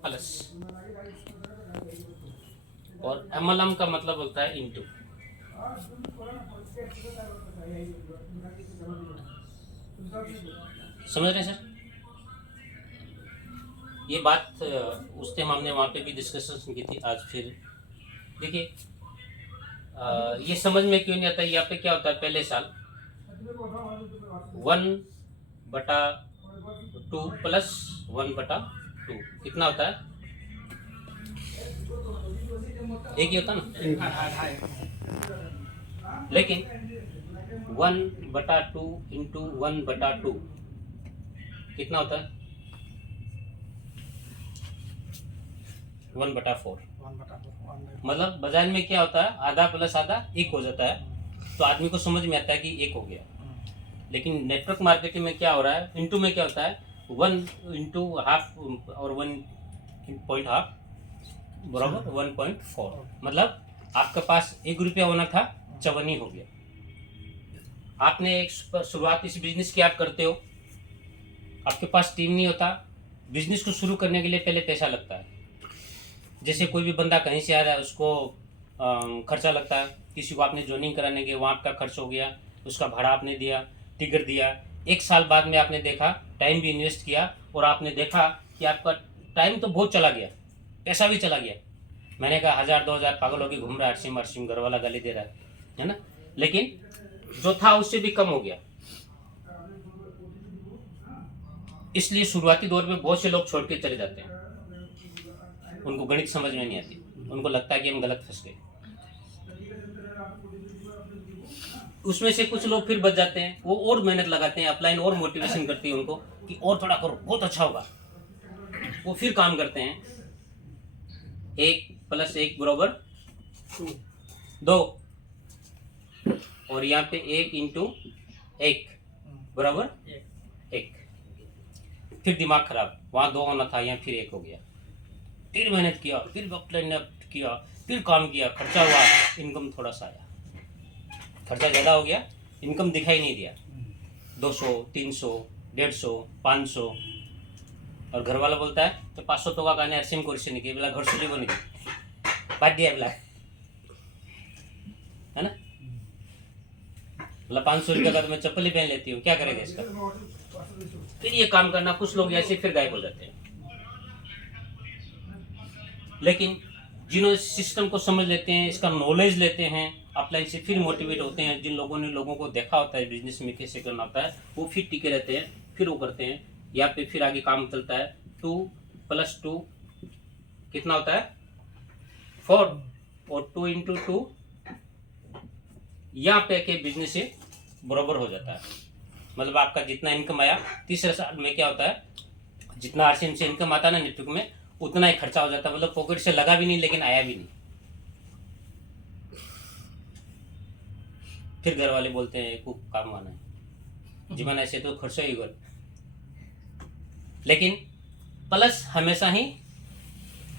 Plus, और MLM का मतलब होता है इंटू। समझ रहे हैं सर? ये बात उस टाइम हमने वहाँ पे भी डिस्कशन की थी। आज फिर देखिए, ये समझ में क्यों नहीं आता। यहाँ पे क्या होता है, पहले साल 1/2 प्लस 1/2 कितना होता है? एक ही होता ना। लेकिन 1/2 इंटू 1/2 कितना होता है? 1/4। मतलब बाजार में क्या होता है, आधा प्लस आधा एक हो जाता है, तो आदमी को समझ में आता है कि एक हो गया। लेकिन नेटवर्क मार्केटिंग में क्या हो रहा है, इंटू में क्या होता है, 1/2 और 1.5 बराबर 1.4। मतलब आपके पास 1 रुपया होना था, 54 हो गया। आपने एक शुरुआत इस बिजनेस की आप करते हो, आपके पास टीम नहीं होता। बिजनेस को शुरू करने के लिए पहले पैसा लगता है। जैसे कोई भी बंदा कहीं से आ रहा है, उसको खर्चा लगता है। किसी को आपने ज्वाइनिंग कराने के, वहाँ का खर्च हो गया, उसका भाड़ा आपने दिया, टिकट दिया। 1 साल बाद में आपने देखा, टाइम भी इन्वेस्ट किया, और आपने देखा कि आपका टाइम तो बहुत चला गया, पैसा भी चला गया। मैंने कहा 1000-2000 पागल होकर घूम रहा है, अरसिम अरसिम घर वाला गाली दे रहा है ना। लेकिन जो था उससे भी कम हो गया। इसलिए शुरुआती दौर में बहुत से लोग छोड़ के चले जाते हैं। उनको गणित समझ में नहीं आती, उनको लगता है कि हम गलत फंस गए। उसमें से कुछ लोग फिर बच जाते हैं, वो और मेहनत लगाते हैं, अपलाइन और मोटिवेशन करती है उनको कि और थोड़ा करो, बहुत अच्छा होगा। वो फिर काम करते हैं। 1 + 1 बराबर 2, और यहाँ पे 1 × 1 बराबर 1। फिर दिमाग खराब, वहाँ 2 होना था, यहाँ फिर 1 हो गया। फिर मेहनत किया, फिर अपलाइन किया, फिर काम किया, खर्चा हुआ, इनकम थोड़ा सा आया। खर्चा ज़्यादा हो गया, इनकम दिखाई नहीं दिया। 200, 300, 150, 500, और घर वाला बोलता है तो 500 तो का कहने अरसिम को नहीं किया, बोला घर से नहीं बनी बात दिया, बोला है ना। बोला 500 रुपये का तो मैं चप्पल ही पहन लेती हूँ, क्या करेगा इसका। फिर ये काम करना, कुछ लोग ऐसे फिर गायब हो जाते हैं। लेकिन जिन्होंने सिस्टम को समझ लेते हैं, इसका नॉलेज लेते हैं, अपलाइन से फिर मोटिवेट होते हैं, जिन लोगों ने लोगों को देखा होता है बिजनेस में कैसे करना होता है, वो फिर टिके रहते हैं, फिर वो करते हैं। यहाँ पे फिर आगे काम चलता है। 2 + 2 कितना होता है, 4, और 2 × 2 यहाँ पे के बिजनेस से बराबर हो जाता है। मतलब आपका जितना इनकम आया, तीसरे साल में क्या होता है, जितना आरसीएम से इनकम आता है ना नेटवर्क में, उतना ही खर्चा हो जाता है। मतलब पॉकेट से लगा भी नहीं, लेकिन आया भी नहीं। फिर घर वाले बोलते हैं खूब काम आना है जीवन, ऐसे तो खर्चा ही कर। लेकिन प्लस हमेशा ही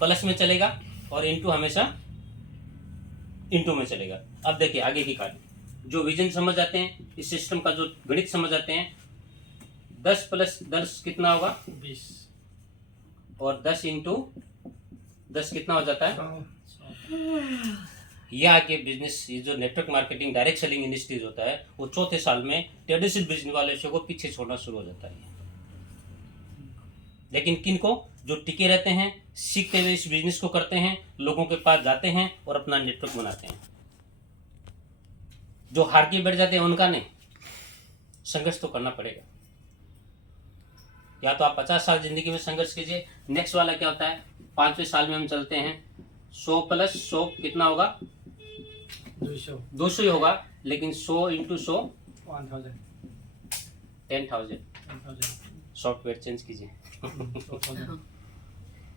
प्लस में चलेगा, और इंटू हमेशा इंटू में चलेगा। अब देखिए आगे की कहानी। जो विजन समझ आते हैं, इस सिस्टम का जो गणित समझ आते हैं, 10 + 10 कितना होगा, 20, और 10 × 10 कितना हो जाता है। ये आगे बिजनेस, ये जो network marketing direct selling industries होता है, वो चौथे साल में ट्रेडिशनल बिजनेस वाले को पीछे छोड़ना शुरू हो जाता है। लेकिन किन को, जो टिके रहते हैं, सीखते हुए इस बिजनेस को करते हैं, लोगों के पास जाते हैं और अपना नेटवर्क बनाते हैं। जो हार के बैठ जाते हैं उनका नहीं, संघर्ष तो करना पड़ेगा। या तो आप 50 साल जिंदगी में संघर्ष कीजिए। नेक्स्ट वाला क्या होता है, 5वें साल में हम चलते हैं, 100 + 100 कितना होगा, 200 ही होगा। लेकिन 100 × 100 10,000। सॉफ्टवेयर चेंज कीजिए।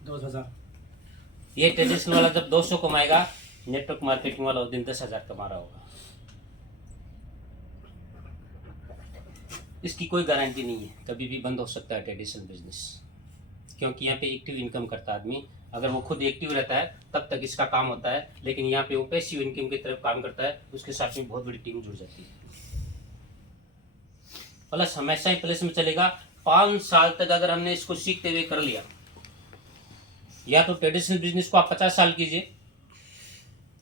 2000। ये ट्रेडिशनल वाला जब 200 कमाएगा, नेटवर्क मार्केटिंग वाला उस दिन 10,000 कमा रहा होगा। इसकी कोई गारंटी नहीं है, कभी भी बंद हो सकता है ट्रेडिशनल बिजनेस, क्योंकि यहाँ पे एक्टिव इनकम करता आदमी, अगर वो खुद एक्टिव रहता है तब तक इसका काम होता है। लेकिन यहाँ पे वो पैसिव इनकम की तरफ काम करता है, उसके साथ में बहुत बड़ी टीम जुड़ जाती है। प्लस हमेशा ही प्लस में चलेगा। 5 साल तक अगर हमने इसको सीखते हुए कर लिया, या तो ट्रेडिशनल बिजनेस को आप 50 साल कीजिए।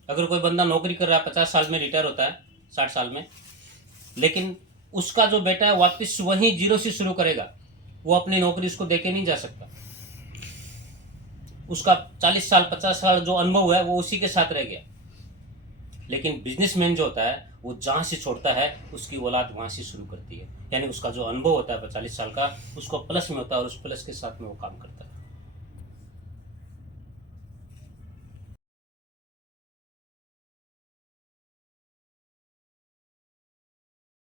अगर कोई बंदा नौकरी कर रहा है 50 साल में रिटायर होता है 60 साल में, लेकिन उसका जो बेटा है वापस वहीं जीरो से शुरू करेगा, वो अपनी नौकरी उसको देके नहीं जा सकता। उसका 40 साल 50 साल जो अनुभव है वो उसी के साथ रह गया। लेकिन बिजनेसमैन जो होता है वो जहाँ से छोड़ता है उसकी औलाद वहाँ से शुरू करती है, यानी उसका जो अनुभव होता है 40 साल का उसको प्लस में होता है और उस प्लस के साथ में वो काम करता है।